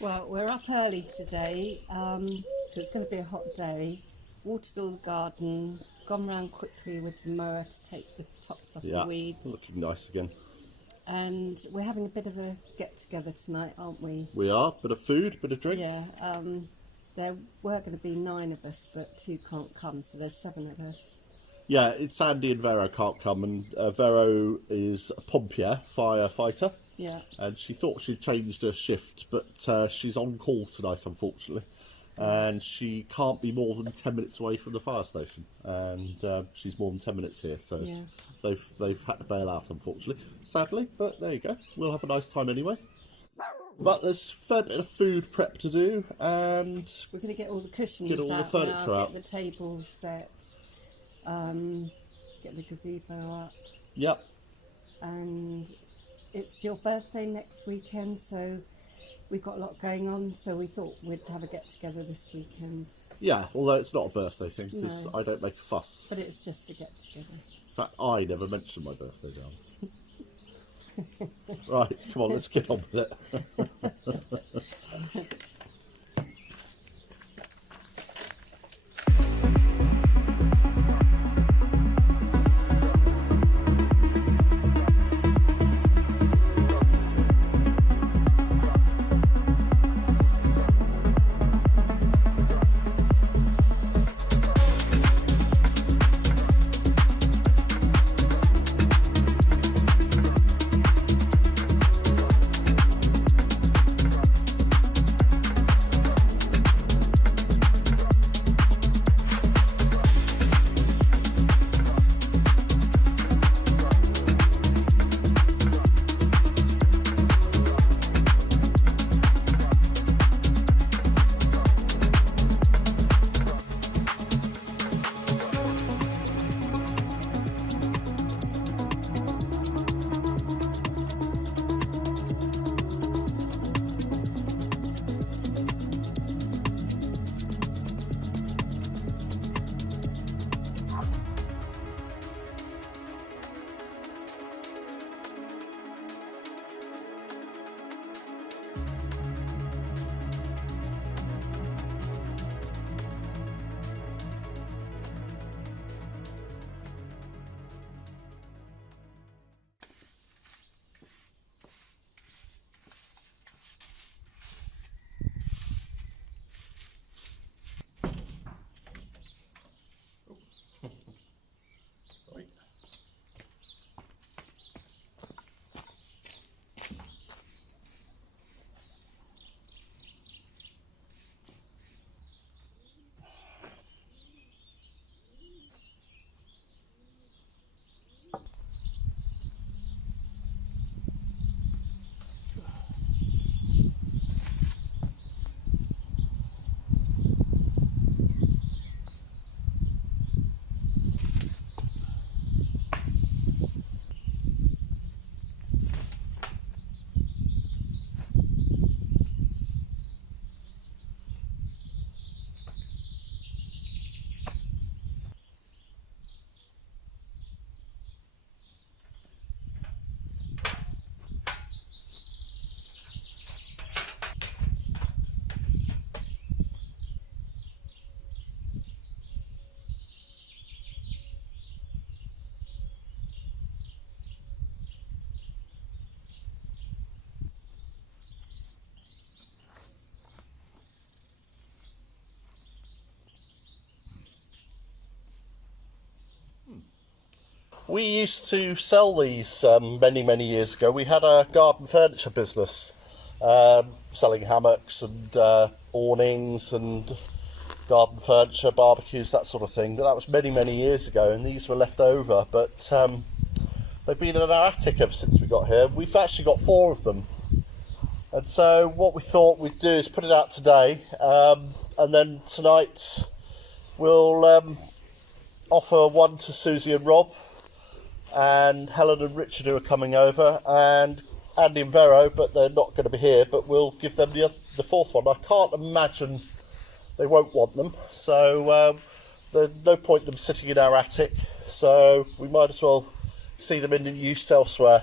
Well, we're up early today because it's going to be a hot day. Watered all the garden, gone round quickly with the mower to take the tops off the weeds. Looking nice again. And we're having a bit of a get-together tonight, aren't we? We are. Bit of food, bit of drink. Yeah. There were going to be 9 of us, but 2 can't come, so there's 7 of us. Yeah, it's Andy and Vero can't come, and Vero is a pompier, firefighter. Yeah. And she thought she'd changed her shift, but she's on call tonight, unfortunately. And she can't be more than 10 minutes away from the fire station. And she's more than 10 minutes here, so Yeah. they've had to bail out, unfortunately. Sadly, but there you go. We'll have a nice time anyway. But there's a fair bit of food prep to do, and We're going to get all the cushions Get all the out furniture now, out. get the table set, get the gazebo up. Yep. And it's your birthday next weekend, so we've got a lot going on, so we thought we'd have a get-together this weekend. Yeah, although it's not a birthday thing, because No. I don't make a fuss. But it's just a get-together. In fact, I never mentioned my birthday, darling. Right, come on, let's get on with it. We used to sell these many years ago. We had a garden furniture business, selling hammocks and awnings and garden furniture, barbecues, that sort of thing. But that was many years ago, and these were left over. But they've been in our attic ever since we got here. We've actually got 4 of them. And so what we thought we'd do is put it out today, and then tonight we'll offer one to Susie and Rob, and Helen and Richard, who are coming over, and Andy and Vero, but they're not going to be here, but we'll give them the 4th one. I can't imagine they won't want them, so there's no point in them sitting in our attic, so we might as well see them in use elsewhere.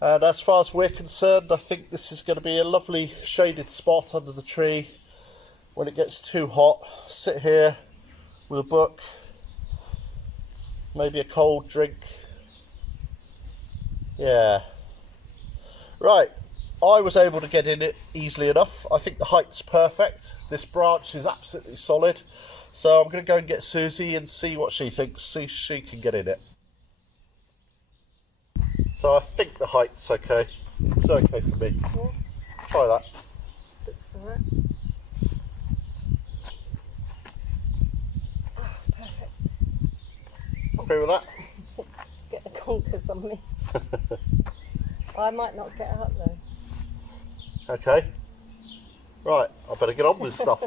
And as far as we're concerned, I think this is going to be a lovely shaded spot under the tree. When it gets too hot, sit here with a book, maybe a cold drink. Yeah. Right, I was able to get in it easily enough. I think the height's perfect. This branch is absolutely solid. So I'm going to go and get Susie and see what she thinks, see if she can get in it. So I think the height's okay. It's okay for me. Yeah. Try that. Looks alright. Oh, perfect. Happy with that? Get the conkers on me. I might not get up though. Okay. Right, I better get on with stuff.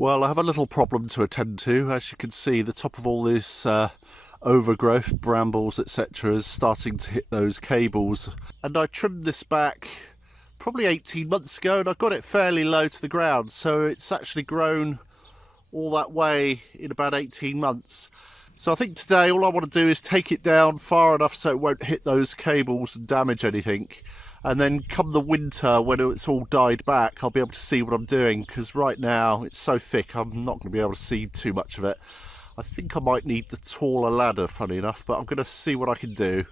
Well, I have a little problem to attend to. As you can see, the top of all this overgrowth, brambles, etc. is starting to hit those cables. And I trimmed this back probably 18 months ago and I got it fairly low to the ground. So it's actually grown all that way in about 18 months. So I think today all I want to do is take it down far enough so it won't hit those cables and damage anything. And then come the winter, when it's all died back, I'll be able to see what I'm doing, because right now it's so thick I'm not going to be able to see too much of it. I think I might need the taller ladder, funny enough, but I'm going to see what I can do.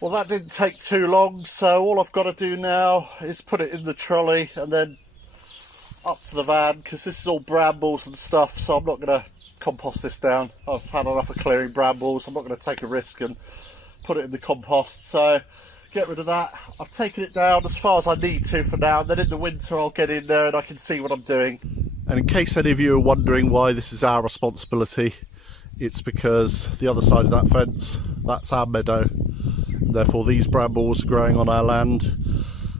Well, that didn't take too long, so all I've got to do now is put it in the trolley and then up to the van, because this is all brambles and stuff, so I'm not going to compost this down. I've had enough of clearing brambles. I'm not going to take a risk and put it in the compost, so get rid of that. I've taken it down as far as I need to for now, and then in the winter I'll get in there and I can see what I'm doing. And in case any of you are wondering why this is our responsibility, it's because the other side of that fence, that's our meadow. Therefore these brambles are growing on our land.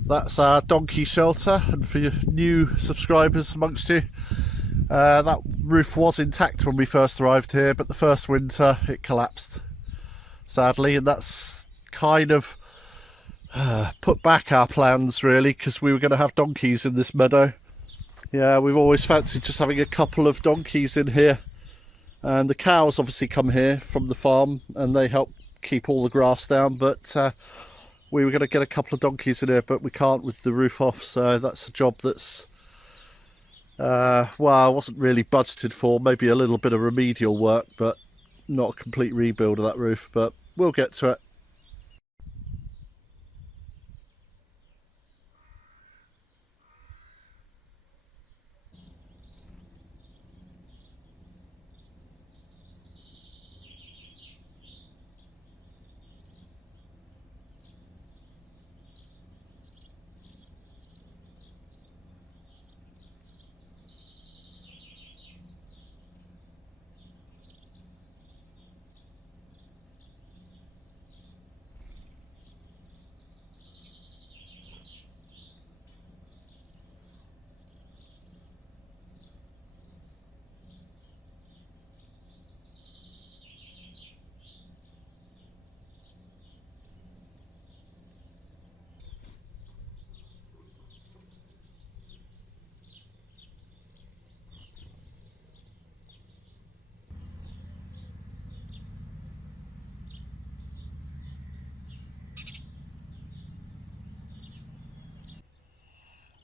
That's our donkey shelter, and for your new subscribers amongst you, that roof was intact when we first arrived here, but the first winter it collapsed, sadly, and that's kind of put back our plans really, because we were going to have donkeys in this meadow. Yeah, we've always fancied just having a couple of donkeys in here, and the cows obviously come here from the farm and they help keep all the grass down, but we were going to get a couple of donkeys in here, but we can't with the roof off, so that's a job that's well, wasn't really budgeted for. Maybe a little bit of remedial work, but not a complete rebuild of that roof, but we'll get to it.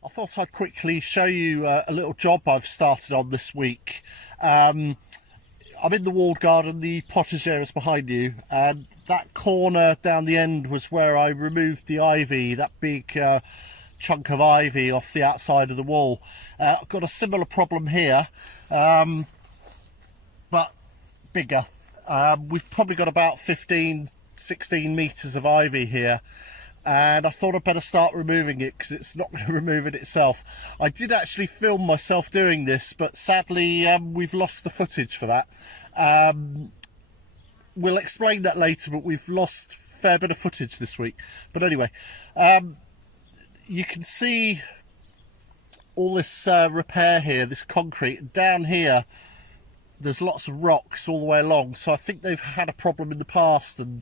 I thought I'd quickly show you a little job I've started on this week. I'm in the walled garden, the potager is behind you, and that corner down the end was where I removed the ivy, that big chunk of ivy off the outside of the wall. I've got a similar problem here, but bigger. We've probably got about 15-16 metres of ivy here, and I thought I'd better start removing it because it's not going to remove it itself. I did actually film myself doing this, but sadly we've lost the footage for that. We'll explain that later, but we've lost a fair bit of footage this week. But anyway, you can see all this repair here, this concrete. Down here there's lots of rocks all the way along, so I think they've had a problem in the past and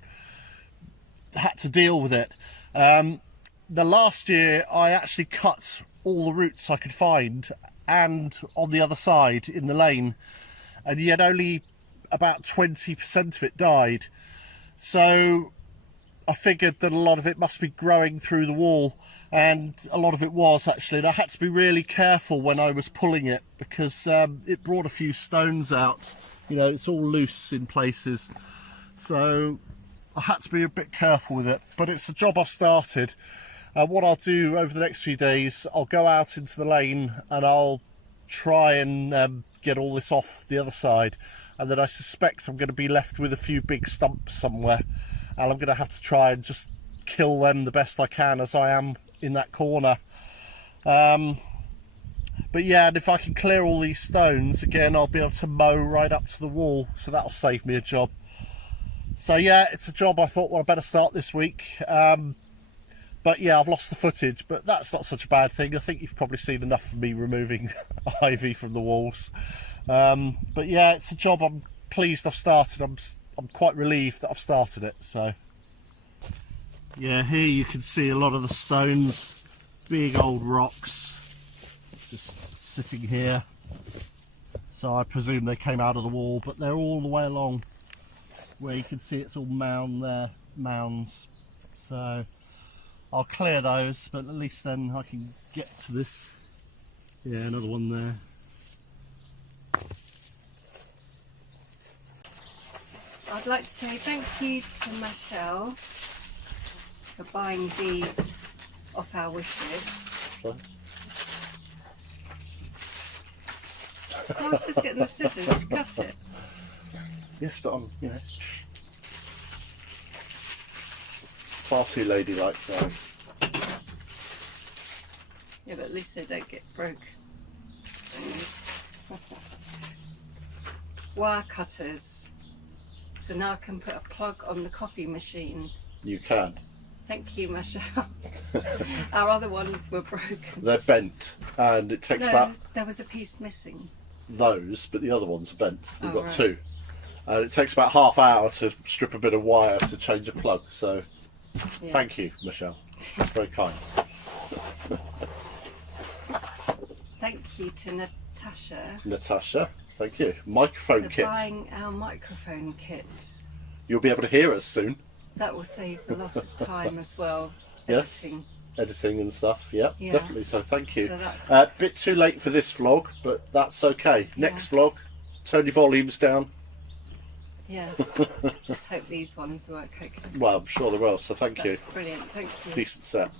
had to deal with it. The last year I actually cut all the roots I could find, and on the other side in the lane, and yet only about 20% of it died. So I figured that a lot of it must be growing through the wall, and a lot of it was actually, and I had to be really careful when I was pulling it because it brought a few stones out. You know, it's all loose in places, so I had to be a bit careful with it, but it's a job I've started. What I'll do over the next few days, I'll go out into the lane and I'll try and get all this off the other side, and then I suspect I'm going to be left with a few big stumps somewhere, and I'm going to have to try and just kill them the best I can as I am in that corner. But yeah, and if I can clear all these stones, again, I'll be able to mow right up to the wall, so that'll save me a job. So yeah, it's a job I thought, well, I better start this week. But yeah, I've lost the footage, but that's not such a bad thing. I think you've probably seen enough of me removing ivy from the walls. But yeah, it's a job I'm pleased I've started. I'm quite relieved that I've started it. So yeah, here you can see a lot of the stones, big old rocks just sitting here. So I presume they came out of the wall, but they're all the way along where you can see it's all mound there, mounds. So I'll clear those, but at least then I can get to this. Yeah, another one there. I'd like to say thank you to Michelle for buying these off our wish list. Sorry? I was just getting the scissors to cut it. Yes, but I'm, you know, far too ladylike now. Yeah, but at least they don't get broke. Wire cutters. So now I can put a plug on the coffee machine. You can. Thank you, Michelle. Our other ones were broken. They're bent, and it takes No, about there was a piece missing. those, but the other ones are bent. We've got right. two. And it takes about half hour to strip a bit of wire to change a plug, so Yeah. thank you, Michelle. Very kind. Thank you to Natasha, thank you. Microphone for kit. buying our microphone kit. You'll be able to hear us soon. That will save a lot of time as well. Yes. Editing and stuff. Yeah, Yeah. definitely. So thank you. So that's A bit too late for this vlog, but that's okay. Next vlog, turn your volumes down. yeah. Just hope these ones work okay. Well, I'm sure they will. So thank you. That's brilliant. Thank you. Decent set.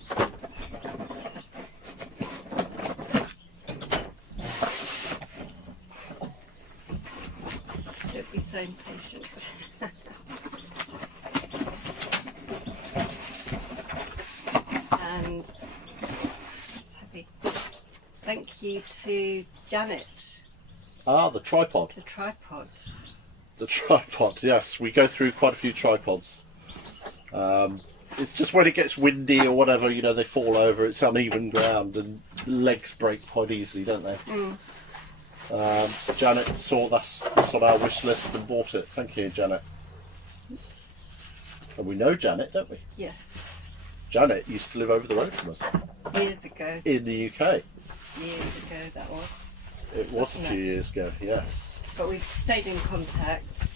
Don't be so impatient. And it's heavy. Thank you to Janet, Ah, the tripod. the tripod. The tripod, yes. We go through quite a few tripods. It's just when it gets windy or whatever, you know, they fall over. It's uneven ground and legs break quite easily, don't they? So Janet saw this on our wish list and bought it. Thank you, Janet. Oops. And we know Janet, don't we? Yes. Janet used to live over the road from us Years ago. in the UK. Years ago that was. It was a Wasn't few it? years ago, yes. But we've stayed in contact.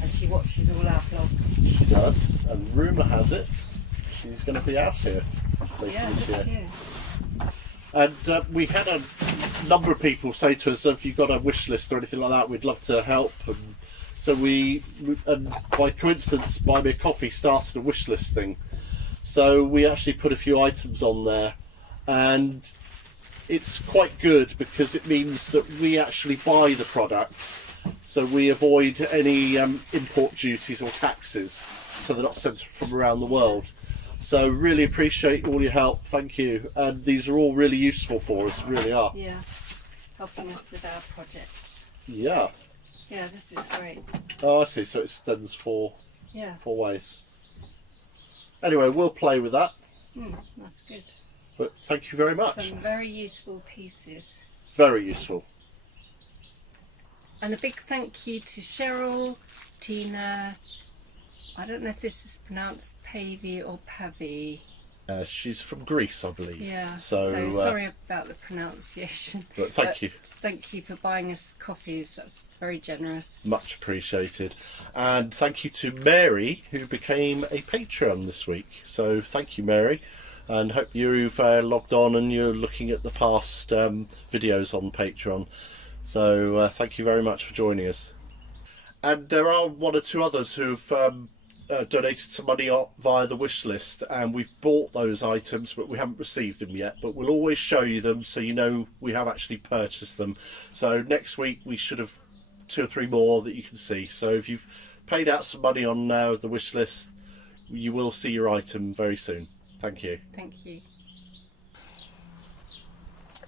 And she watches all our vlogs. She does. And rumour has it she's going to be out here later Yeah, this this year. year. And we had a number of people say to us, if you've got a wish list or anything like that, we'd love to help. And so and by coincidence, BUYMEACOFFEE started a wish list thing. So we actually put a few items on there, and it's quite good because it means that we actually buy the product, so we avoid any import duties or taxes, so they're not sent from around the world. So really appreciate all your help, thank you. And these are all really useful for us, really are. Yeah. Helping us with our project. Yeah. Yeah, this is great. Oh, I see. So it extends four Yeah. ways. Anyway, we'll play with that. That's good. But thank you very much. Some very useful pieces. Very useful. And a big thank you to Cheryl, Tina. I don't know if this is pronounced Pavy or Pavy. She's from Greece, I believe. Yeah. So, sorry about the pronunciation. But thank you. Thank you for buying us coffees. That's very generous. Much appreciated. And thank you to Mary, who became a Patreon this week. So thank you, Mary. And hope you've logged on and you're looking at the past videos on Patreon. So thank you very much for joining us. And there are one or two others who've donated some money via the wish list, and we've bought those items but we haven't received them yet, but we'll always show you them so you know we have actually purchased them. So next week we should have 2 or 3 more that you can see. So if you've paid out some money on the wish list, you will see your item very soon. Thank you. Thank you.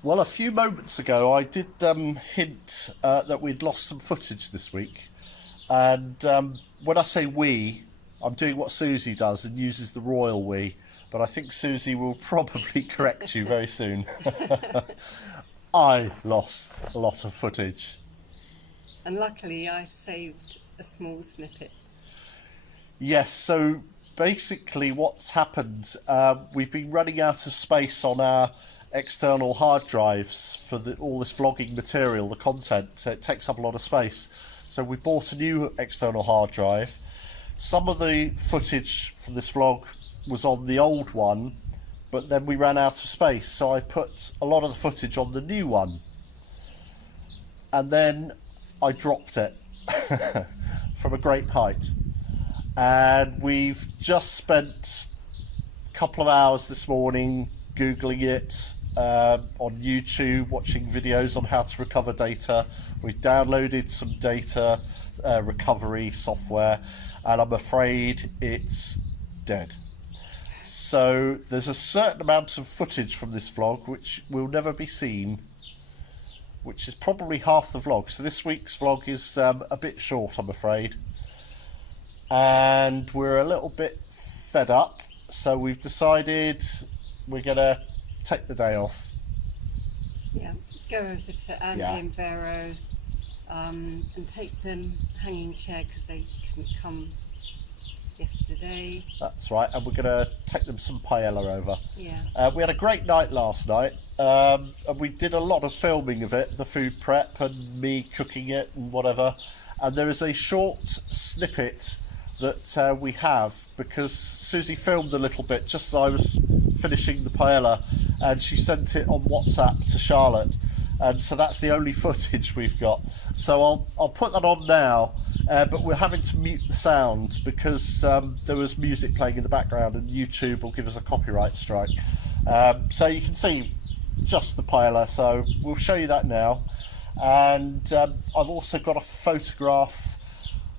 Well, a few moments ago I did hint that we'd lost some footage this week, and when I say we, I'm doing what Susie does and uses the royal we, but I think Susie will probably correct you very soon. I lost a lot of footage. And luckily I saved a small snippet. Yes, so basically what's happened, we've been running out of space on our external hard drives for all this vlogging material, the content. It takes up a lot of space. So we bought a new external hard drive. Some of the footage from this vlog was on the old one, but then we ran out of space, so I put a lot of the footage on the new one. And then I dropped it from a great height. And we've just spent a couple of hours this morning Googling it, on YouTube, watching videos on how to recover data. We've downloaded some data recovery software, and I'm afraid it's dead. So there's a certain amount of footage from this vlog which will never be seen, which is probably half the vlog. So this week's vlog is a bit short, I'm afraid. And we're a little bit fed up, so we've decided we're going to take the day off. Yeah, go over to Andy and Vero and take them hanging chair because they couldn't come yesterday. That's right, and we're going to take them some paella over. Yeah. We had a great night last night, and we did a lot of filming of it, the food prep and me cooking it and whatever. And there is a short snippet that we have, because Susie filmed a little bit just as I was finishing the paella, and she sent it on WhatsApp to Charlotte, and so that's the only footage we've got. So I'll put that on now, but we're having to mute the sound because there was music playing in the background, and YouTube will give us a copyright strike. So you can see just the paella, so we'll show you that now. And I've also got a photograph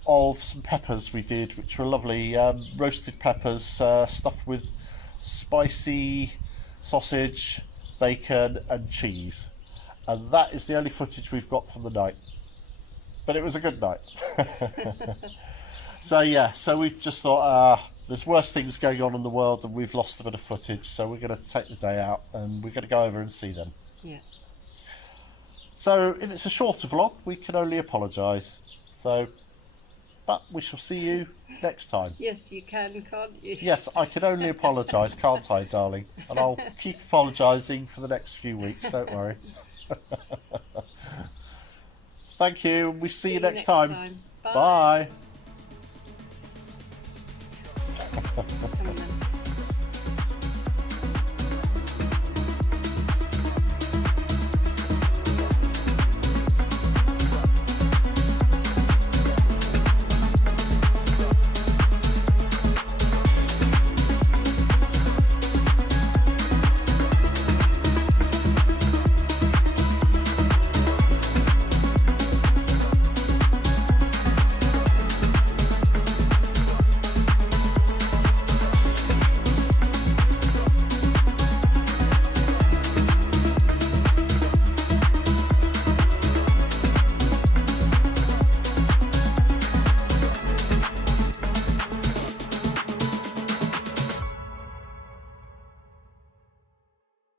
of some peppers we did, which were lovely, roasted peppers stuffed with spicy sausage, bacon and cheese. And that is the only footage we've got from the night, but it was a good night. So yeah, so we just thought there's worse things going on in the world than we've lost a bit of footage, so we're going to take the day out and we're going to go over and see them. Yeah. So if it's a shorter vlog, we can only apologise. So, but we shall see you next time. Yes, you can, can't you? Yes, I can only apologise, can't I, darling? And I'll keep apologising for the next few weeks, don't worry. Thank you, we see you next time. Bye. Bye. Come on, then.